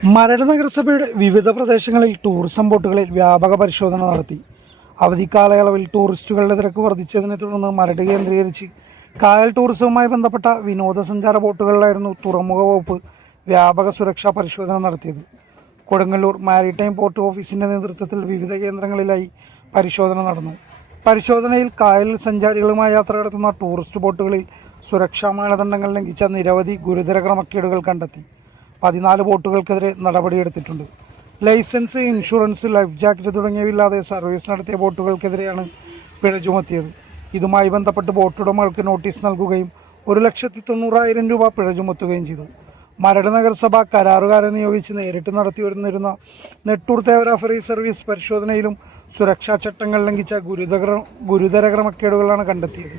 മരട് നഗരസഭയുടെ വിവിധ പ്രദേശങ്ങളിൽ ടൂറിസം ബോട്ടുകളിൽ വ്യാപക പരിശോധന നടത്തി. അവധി കാലയളവിൽ ടൂറിസ്റ്റുകളുടെ തിരക്ക് വർദ്ധിച്ചതിനെ തുടർന്ന് മരട് കേന്ദ്രീകരിച്ച് കായൽ ടൂറിസവുമായി ബന്ധപ്പെട്ട വിനോദസഞ്ചാര ബോട്ടുകളിലായിരുന്നു തുറമുഖ വകുപ്പ് വ്യാപക സുരക്ഷാ പരിശോധന നടത്തിയത്. കൊടുങ്ങല്ലൂർ മാരിടൈം പോർട്ട് ഓഫീസിന്റെ നേതൃത്വത്തിൽ വിവിധ കേന്ദ്രങ്ങളിലായി പരിശോധന നടന്നു. പരിശോധനയിൽ കായൽ സഞ്ചാരികളുമായി യാത്ര നടത്തുന്ന ടൂറിസ്റ്റ് ബോട്ടുകളിൽ സുരക്ഷാ മാനദണ്ഡങ്ങൾ ലംഘിച്ച നിരവധി ഗുരുതര ക്രമക്കേടുകൾ കണ്ടെത്തി. പതിനാല് ബോട്ടുകൾക്കെതിരെ നടപടിയെടുത്തിട്ടുണ്ട്. ലൈസൻസ് ഇൻഷുറൻസ് ലൈഫ് ജാക്കറ്റ് തുടങ്ങിയവയില്ലാതെ സർവീസ് നടത്തിയ ബോട്ടുകൾക്കെതിരെയാണ് പിഴ ചുമത്തിയത്. ഇതുമായി ബന്ധപ്പെട്ട് ബോട്ടുടമകൾക്ക് നോട്ടീസ് നൽകുകയും ഒരു ലക്ഷത്തി തൊണ്ണൂറായിരം രൂപ പിഴ ചുമത്തുകയും ചെയ്തു. മരട് നഗരസഭ കരാറുകാരെ നിയോഗിച്ച് നേരിട്ട് നടത്തി വരുന്നിരുന്ന നെട്ടൂർ തേവര ഫെറി സർവീസ് പരിശോധനയിലും സുരക്ഷാ ചട്ടങ്ങൾ ലംഘിച്ച ഗുരുതര ഗുരുതര ക്രമക്കേടുകളാണ് കണ്ടെത്തിയത്.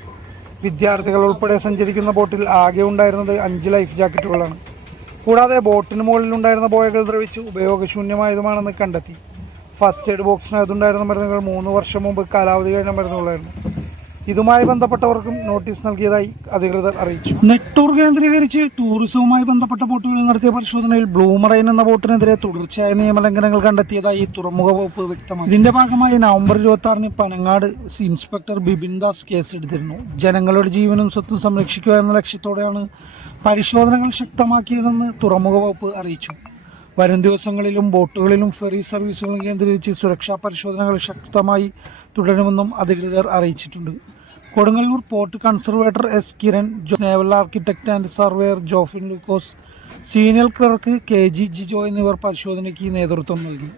വിദ്യാർത്ഥികൾ ഉൾപ്പെടെ സഞ്ചരിക്കുന്ന ബോട്ടിൽ ആകെ ഉണ്ടായിരുന്നത് അഞ്ച് ലൈഫ് ജാക്കറ്റുകളാണ്. കൂടാതെ ബോട്ടിന് മുകളിലുണ്ടായിരുന്ന ബോയകൾ ദ്രവിച്ച് ഉപയോഗശൂന്യമായതുമാണെന്ന് കണ്ടെത്തി. ഫസ്റ്റ് എയ്ഡ് ബോക്സിനകത്തുണ്ടായിരുന്ന മരുന്നുകൾ മൂന്ന് വർഷം മുമ്പ് കാലാവധി കഴിഞ്ഞ മരുന്നുകളായിരുന്നു. ഇതുമായി ബന്ധപ്പെട്ടവർക്കും നോട്ടീസ് നൽകിയതായി അധികൃതർ അറിയിച്ചു. നെട്ടൂർ കേന്ദ്രീകരിച്ച് ടൂറിസവുമായി ബന്ധപ്പെട്ട ബോട്ടുകളിൽ നടത്തിയ പരിശോധനയിൽ ബ്ലൂമറൈൻ എന്ന ബോട്ടിനെതിരെ തുടർച്ചയായ നിയമലംഘനങ്ങൾ കണ്ടെത്തിയതായി തുറമുഖ വകുപ്പ് വ്യക്തമാക്കി. ഇതിന്റെ ഭാഗമായി നവംബർ ഇരുപത്തി ആറിന് പനങ്ങാട് ഇൻസ്പെക്ടർ ബിപിൻ ദാസ് കേസെടുത്തിരുന്നു. ജനങ്ങളുടെ ജീവനും സ്വത്തും സംരക്ഷിക്കുക എന്ന ലക്ഷ്യത്തോടെയാണ് പരിശോധനകൾ ശക്തമാക്കിയതെന്ന് തുറമുഖ വകുപ്പ് അറിയിച്ചു. വരും ദിവസങ്ങളിലും ബോട്ടുകളിലും ഫെറി സർവീസുകളും കേന്ദ്രീകരിച്ച് സുരക്ഷാ പരിശോധനകൾ ശക്തമായി തുടരുമെന്നും അധികൃതർ അറിയിച്ചിട്ടുണ്ട്. Kodungallur port conservator S Kiran naval architect and surveyor Jofin Lukose senior clerk K G Jijo എന്നിവർ പരിശോധനയ്ക്ക് നേതൃത്വം നൽകി.